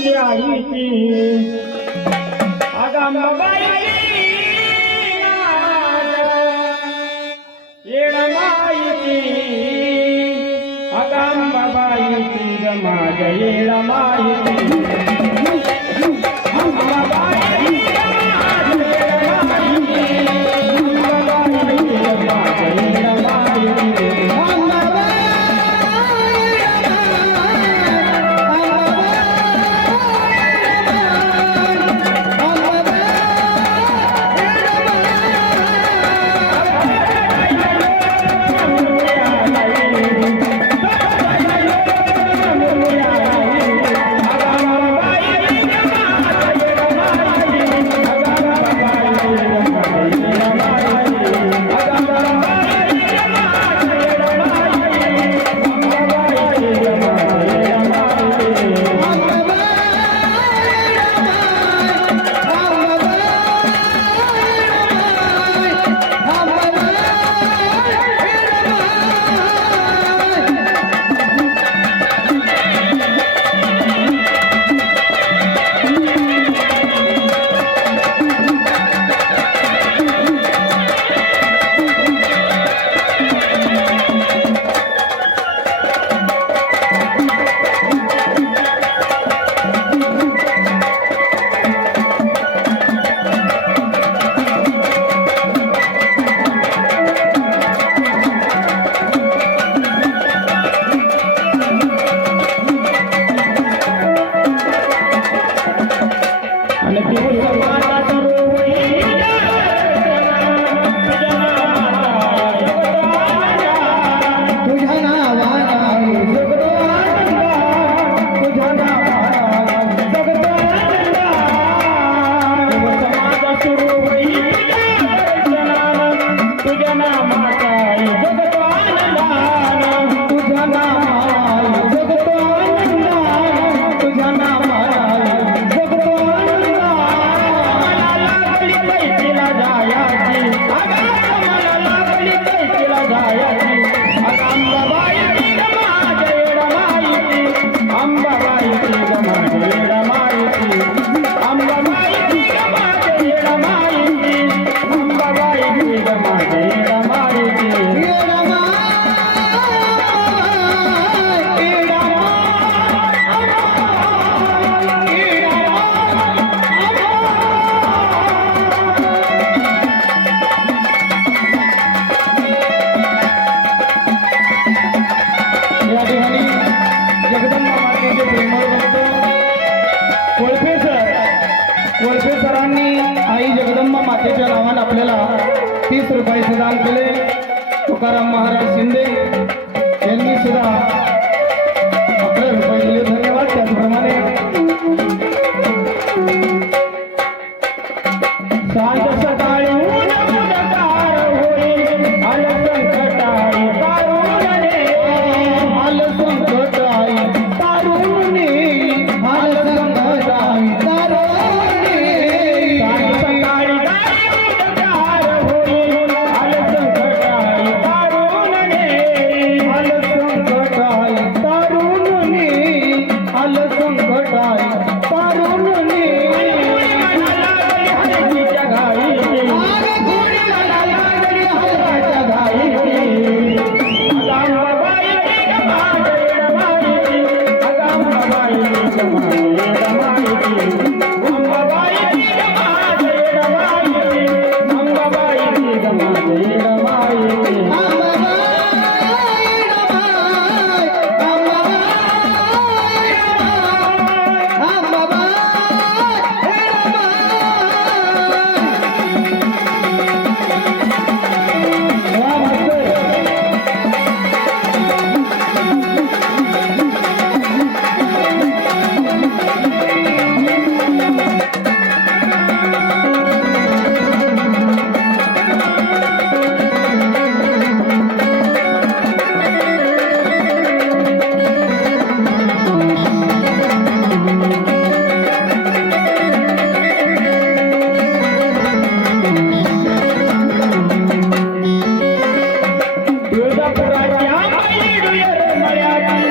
સંભળાવી હતી આગા મોબાઈલ રમાઈ હતી આગા મોબાઈલ રમાઈ আমরা कोळपे सरांनी आई जगदंबा मातेच्या नावानं आपल्याला तीस रुपयाचे दान केले. तुकाराम महाराज शिंदे यांनी सुद्धा अकरा रुपये दिले Come on. Thank you.